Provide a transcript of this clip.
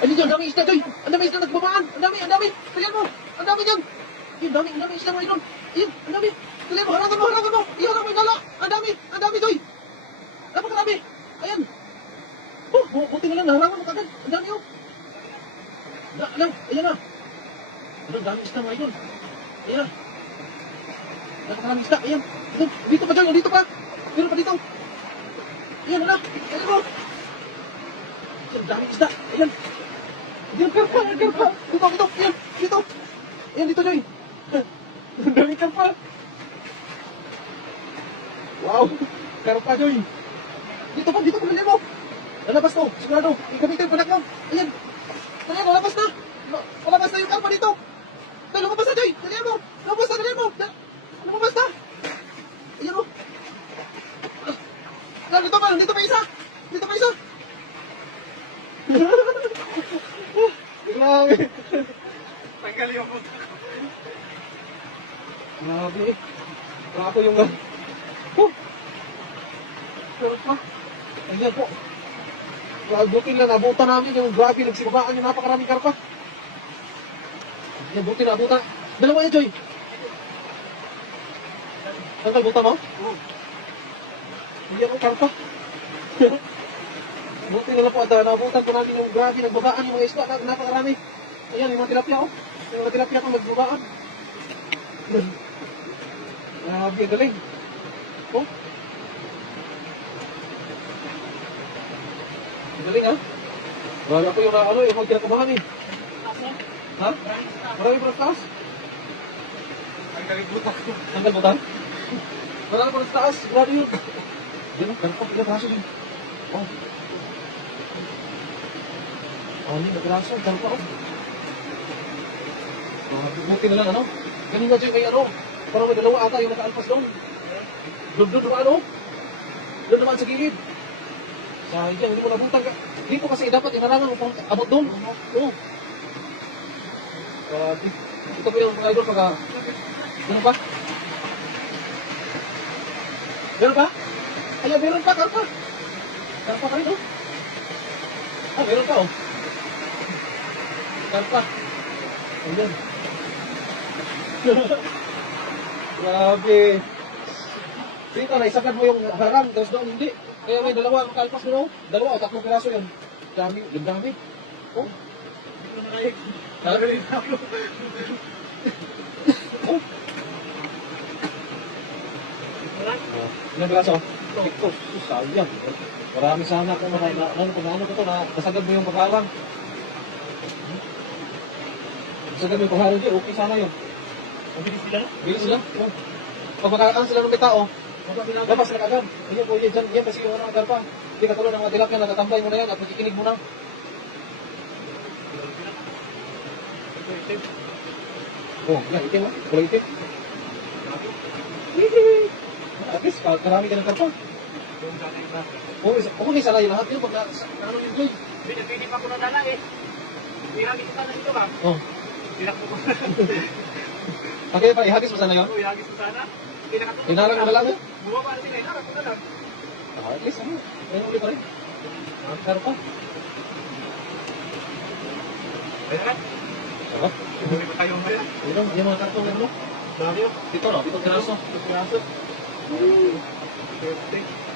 Ayun dyan, ang dami isda, Joy. Ang dami isda nagbabaan. Ang dami, ang dami. Tingnan mo. Ang dami dyan. Ayun, ang dami isda mga idol. Ayun, ang dami. Tingnan mo, harangan mo, harangan mo. Iyon ang may lala. Ang dami, Joy. Napakarami. Ayan. Oh, buti na lang, naharangan mo kagad. Ang dami, oh. Ayan na. Ang dami isda mga idol. Ayan na. Napakarami isda, ayan. Dito pa, Joy, dito pa. Meron pa dito. Ayan, wala. Ayan mo. Ang dami isda. Ayan. Ayan, karpa. Dito. Ayan, dito. Ayan, dito, Joy. Ang dami karpa. Wow. Karpa, Joy. Dito pa, kunin mo. Lalabas to, sigurado. Ikamitin yung panak mo. Ayan. Ayan, lalabas na. Lalabas na yung karpa dito. Dahil lumabas na, Joy. Dalihan mo. Dalihan mo. Lumabas na. Ayan mo. Dito pa isa. Grabe. Tanggal yung puta. Grabe. Grabe yung... Karpa. Ayan po. Buti na nabutan namin yung grabe. Nagsibabaan yung napakaraming karpa. Ayan, buti na nabutan. Dalawa yan, Joy. Ang kalbutan mo? Oo. Ayan ang karpa. Buti na lang po at nabutan po namin yung grabe. Nagbabaan yung mga isda. Napakarami. Ayan, yung mga tilapia, oh. Yung mga tilapia kong nagbabaan. Grabe, galing. Oh. Galing, ha? Grabe ako yung yung mga kinakabahan, eh. Ha? Marami pa ng taas? Tanggal yung puta. Tanggal mo, marami pa ng taas. Grabe yun. Yan, karpa, pinagraso din. Oh. Ano, nagraso, karpa, oh. Buti na lang, ano? Ganun nga dyan kay ano? Parang may dalawa ata yung nakaalpas doon. Doon naman, ano? Doon naman sa gilid. Sayang, hindi mo nabutan ka. Hindi po kasi dapat inarangan mo abot doon. Oo. Ito po yung mga idol pagka... Meron pa? Meron pa? Ayan, meron pa, karpa. Karpa ka rin, oh. Ah, meron pa, oh. Karpa. Ayan. Grabe. Dito, naisagad mo yung harang, tapos doon hindi. Kaya may dalawa ang kalpas doon, oh. Dalawa o tatlong piraso yun. Dami, dami. Oh. Tanggal yung puta. Oh. Ilang piraso? Ito, sayang. Marami sana kung ano ko to, nasagad mo yung pagharang. Nasagad mo yung pagharang dyan, okay sana yun. Mabilis sila? Bilis sila. Oh. Pag makakaan sila ng may tao, labas na agad. Ayan po, yan kasi yung mga karpa. Hindi katulad ng mga tilapia, natatambay mo na yan at makikinig mo na. Oh, yan, itim ha? Kulay itim. At least, karami ka ng karpa. Oh, kung isa lang yung lahat yun, pag ano yung joy. Pwede pa ko nadala eh. Ihagis ko sana dito ka. Oh. Tinakbo ko. Okay, pa, ihagis mo sana yun? Oo, ihagis ko sana. Hinalang mo na lang yun? Bumaba na sila, hinalang ko na lang. At least, ano? May uli pa rin. Ang karpa. Ayan. Sarap. Huli pa tayo ngayon. Yung mga kartong ano? Dami yun. Dito, no? Dito, piraso. Piraso. 50.